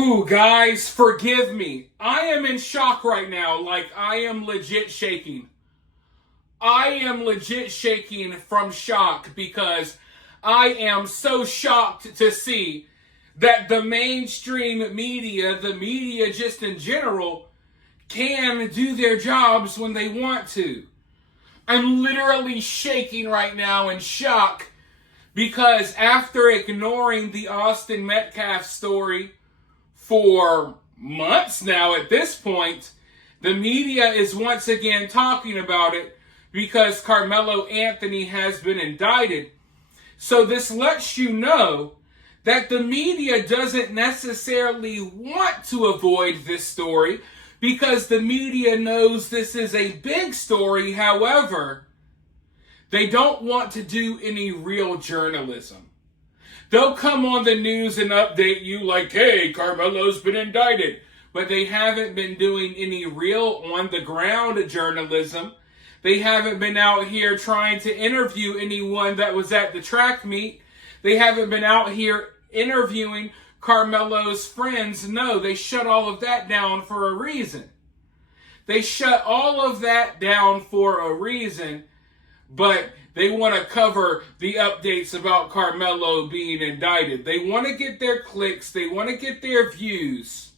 Whew, guys, forgive me. I am in shock right now. Like, I am legit shaking. I am legit shaking from shock because I am so shocked to see that the mainstream media, the media just in general, can do their jobs when they want to. I'm literally shaking right now in shock because after ignoring the Austin Metcalf story for months now at this point, the media is once again talking about it because Karmelo Anthony has been indicted. So this lets you know that the media doesn't necessarily want to avoid this story because the media knows this is a big story. However, they don't want to do any real journalism. They'll come on the news and update you like, hey, Karmelo's been indicted. But they haven't been doing any real on-the-ground journalism. They haven't been out here trying to interview anyone that was at the track meet. They haven't been out here interviewing Karmelo's friends. No, they shut all of that down for a reason. They shut all of that down for a reason, but they want to cover the updates about Karmelo being indicted. They want to get their clicks. They want to get their views.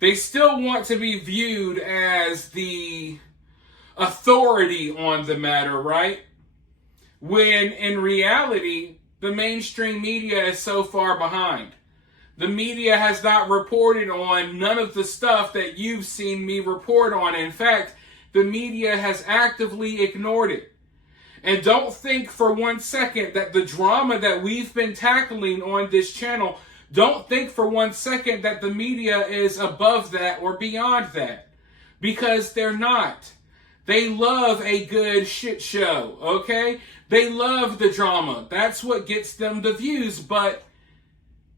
They still want to be viewed as the authority on the matter, right? When in reality, the mainstream media is so far behind. The media has not reported on none of the stuff that you've seen me report on. In fact, the media has actively ignored it. And don't think for 1 second that the drama that we've been tackling on this channel, don't think for 1 second that the media is above that or beyond that. Because they're not. They love a good shit show, okay? They love the drama. That's what gets them the views, but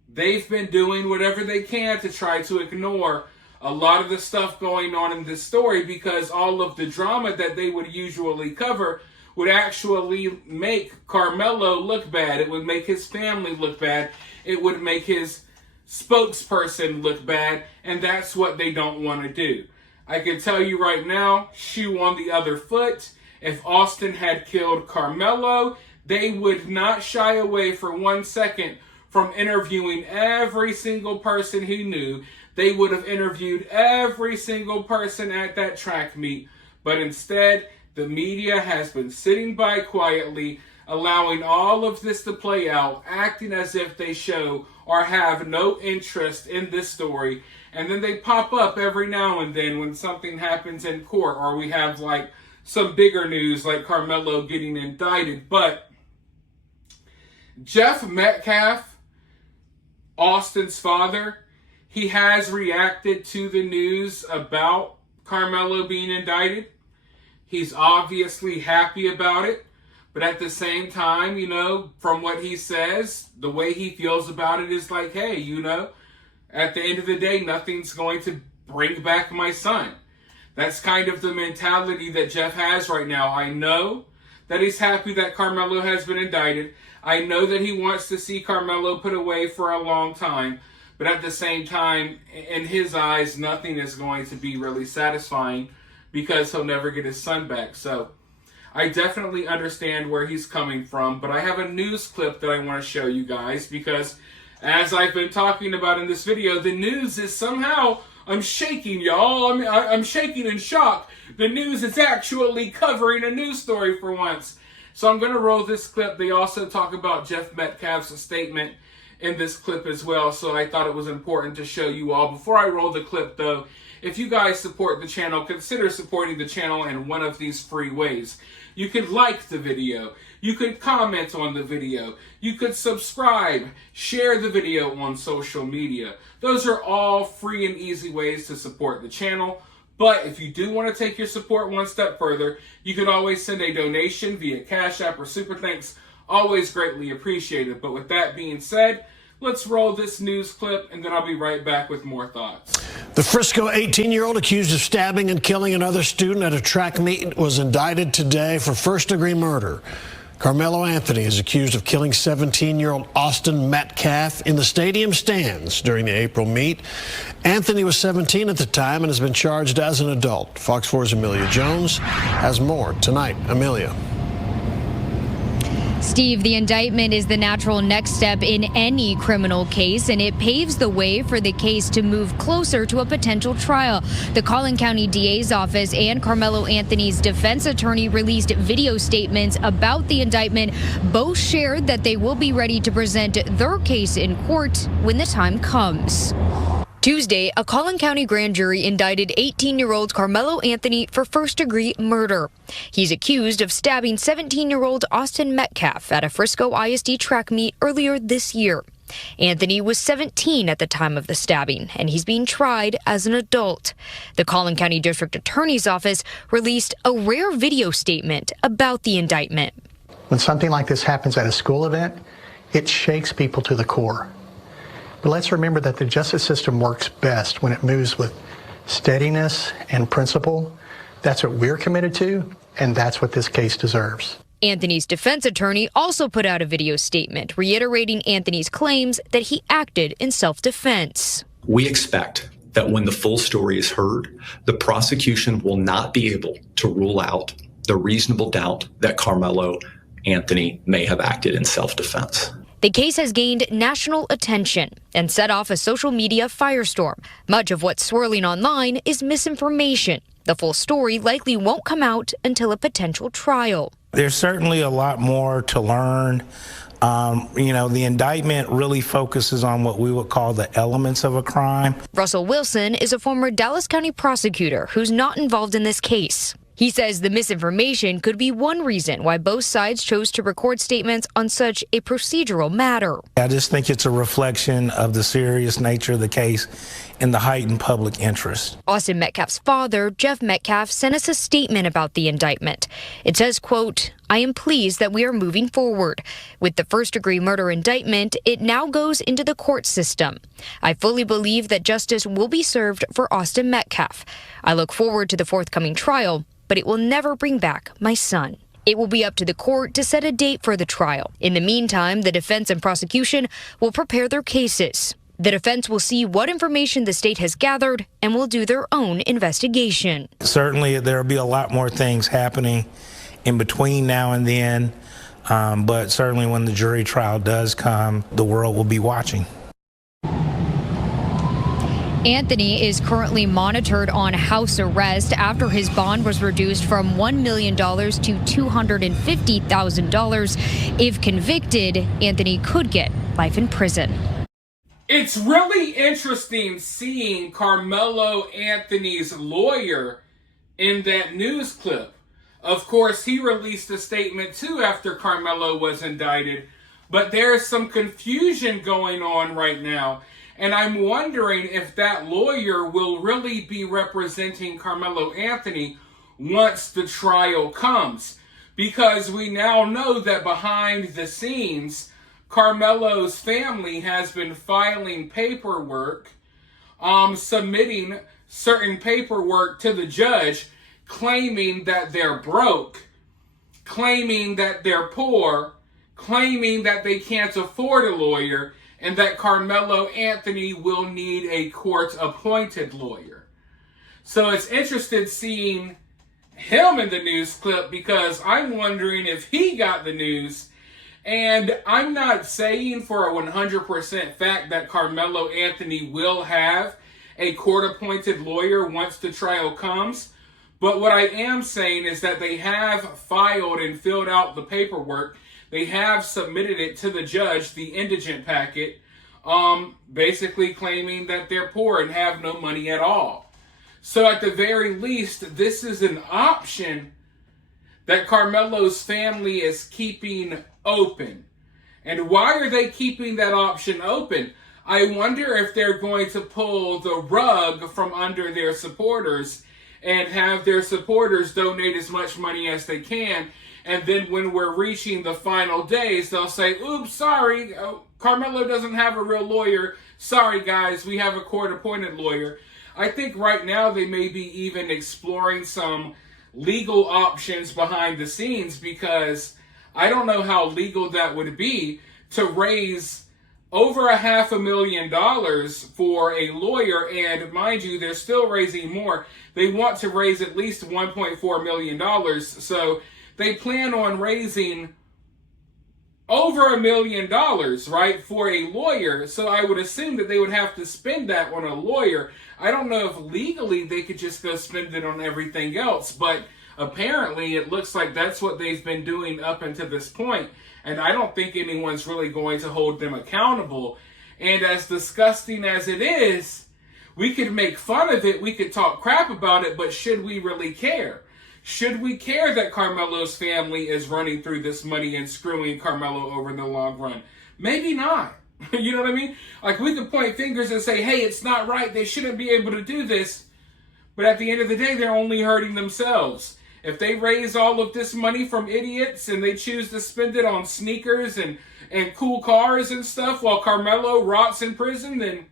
they've been doing whatever they can to try to ignore a lot of the stuff going on in this story because all of the drama that they would usually cover would actually make Karmelo look bad. It would make his family look bad. It would make his spokesperson look bad, and that's what they don't want to do. I can tell you right now, shoe on the other foot, if Austin had killed Karmelo, they would not shy away for 1 second from interviewing every single person he knew. They would have interviewed every single person at that track meet, but instead, the media has been sitting by quietly, allowing all of this to play out, acting as if they show or have no interest in this story. And then they pop up every now and then when something happens in court or we have like some bigger news like Karmelo getting indicted. But Jeff Metcalf, Austin's father, he has reacted to the news about Karmelo being indicted. He's obviously happy about it, but at the same time, you know, from what he says, the way he feels about it is like, hey, you know, at the end of the day, nothing's going to bring back my son. That's kind of the mentality that Jeff has right now. I know that he's happy that Karmelo has been indicted. I know that he wants to see Karmelo put away for a long time, but at the same time, in his eyes, nothing is going to be really satisfying because he'll never get his son back. So I definitely understand where he's coming from, but I have a news clip that I want to show you guys because as I've been talking about in this video, the news is somehow, I'm shaking, y'all. I'm shaking in shock. The news is actually covering a news story for once. So I'm going to roll this clip. They also talk about Jeff Metcalf's statement in this clip as well, so I thought it was important to show you all. Before I roll the clip, though, if you guys support the channel, consider supporting the channel in one of these free ways. You could like the video. You could comment on the video. You could subscribe, share the video on social media. Those are all free and easy ways to support the channel. But if you do want to take your support one step further, you can always send a donation via Cash App or Super Thanks. Always greatly appreciated. But with that being said, let's roll this news clip and then I'll be right back with more thoughts. The Frisco 18-year-old accused of stabbing and killing another student at a track meet was indicted today for first-degree murder. Karmelo Anthony is accused of killing 17-year-old Austin Metcalf in the stadium stands during the April meet. Anthony was 17 at the time and has been charged as an adult. Fox 4's Amelia Jones has more tonight. Amelia. Steve, the indictment is the natural next step in any criminal case, and it paves the way for the case to move closer to a potential trial. The Collin County DA's office and Karmelo Anthony's defense attorney released video statements about the indictment. Both shared that they will be ready to present their case in court when the time comes. Tuesday, a Collin County grand jury indicted 18-year-old Karmelo Anthony for first-degree murder. He's accused of stabbing 17-year-old Austin Metcalf at a Frisco ISD track meet earlier this year. Anthony was 17 at the time of the stabbing, and he's being tried as an adult. The Collin County District Attorney's Office released a rare video statement about the indictment. When something like this happens at a school event, it shakes people to the core. But let's remember that the justice system works best when it moves with steadiness and principle. That's what we're committed to, and that's what this case deserves. Anthony's defense attorney also put out a video statement reiterating Anthony's claims that he acted in self-defense. We expect that when the full story is heard, the prosecution will not be able to rule out the reasonable doubt that Karmelo Anthony may have acted in self-defense. The case has gained national attention and set off a social media firestorm. Much of what's swirling online is misinformation. The full story likely won't come out until a potential trial. There's certainly a lot more to learn. The indictment really focuses on what we would call the elements of a crime. Russell Wilson is a former Dallas County prosecutor who's not involved in this case. He says the misinformation could be one reason why both sides chose to record statements on such a procedural matter. I just think it's a reflection of the serious nature of the case and the heightened public interest. Austin Metcalf's father, Jeff Metcalf, sent us a statement about the indictment. It says, quote, "I am pleased that we are moving forward. With the first-degree murder indictment, it now goes into the court system. I fully believe that justice will be served for Austin Metcalf. I look forward to the forthcoming trial, but it will never bring back my son." It will be up to the court to set a date for the trial. In the meantime, the defense and prosecution will prepare their cases. The defense will see what information the state has gathered and will do their own investigation. Certainly, there will be a lot more things happening in between now and then, but certainly when the jury trial does come, the world will be watching. Anthony is currently monitored on house arrest after his bond was reduced from $1 million to $250,000. If convicted, Anthony could get life in prison. It's really interesting seeing Karmelo Anthony's lawyer in that news clip. Of course, he released a statement too after Karmelo was indicted, but there's some confusion going on right now. And I'm wondering if that lawyer will really be representing Karmelo Anthony once the trial comes. Because we now know that behind the scenes, Karmelo's family has been filing paperwork, submitting certain paperwork to the judge, claiming that they're broke, claiming that they're poor, claiming that they can't afford a lawyer, and that Karmelo Anthony will need a court-appointed lawyer. So it's interesting seeing him in the news clip because I'm wondering if he got the news. And I'm not saying for a 100% fact that Karmelo Anthony will have a court-appointed lawyer once the trial comes. But what I am saying is that they have filed and filled out the paperwork. They have submitted it to the judge, the indigent packet, basically claiming that they're poor and have no money at all. So at the very least, this is an option that Karmelo's family is keeping open. And why are they keeping that option open? I wonder if they're going to pull the rug from under their supporters and have their supporters donate as much money as they can. And then when we're reaching the final days, they'll say, oops, sorry, Karmelo doesn't have a real lawyer. Sorry, guys, we have a court-appointed lawyer. I think right now they may be even exploring some legal options behind the scenes because I don't know how legal that would be to raise over $500,000 for a lawyer, and mind you, they're still raising more. They want to raise at least $1.4 million, so they plan on raising over $1 million, right, for a lawyer. So I would assume that they would have to spend that on a lawyer. I don't know if legally they could just go spend it on everything else, but apparently it looks like that's what they've been doing up until this point. And I don't think anyone's really going to hold them accountable. And as disgusting as it is, we could make fun of it, we could talk crap about it, but should we really care? Should we care that Karmelo's family is running through this money and screwing Karmelo over in the long run? Maybe not. You know what I mean? Like, we could point fingers and say, hey, it's not right, they shouldn't be able to do this. But at the end of the day, they're only hurting themselves. If they raise all of this money from idiots and they choose to spend it on sneakers and cool cars and stuff while Karmelo rots in prison, then,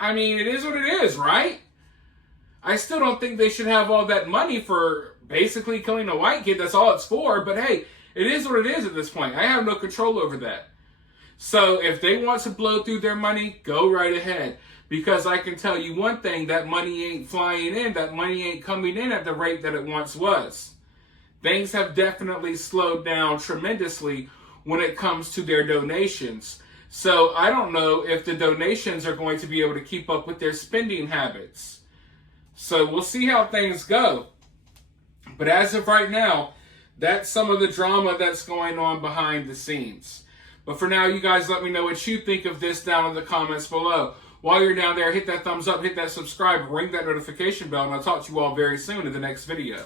I mean, it is what it is, right? I still don't think they should have all that money for basically killing a white kid. That's all it's for. But hey, it is what it is at this point. I have no control over that. So if they want to blow through their money, go right ahead. Because I can tell you one thing, that money ain't flying in. That money ain't coming in at the rate that it once was. Things have definitely slowed down tremendously when it comes to their donations. So I don't know if the donations are going to be able to keep up with their spending habits. So we'll see how things go. But as of right now, that's some of the drama that's going on behind the scenes. But for now, you guys let me know what you think of this down in the comments below. While you're down there, hit that thumbs up, hit that subscribe, ring that notification bell, and I'll talk to you all very soon in the next video.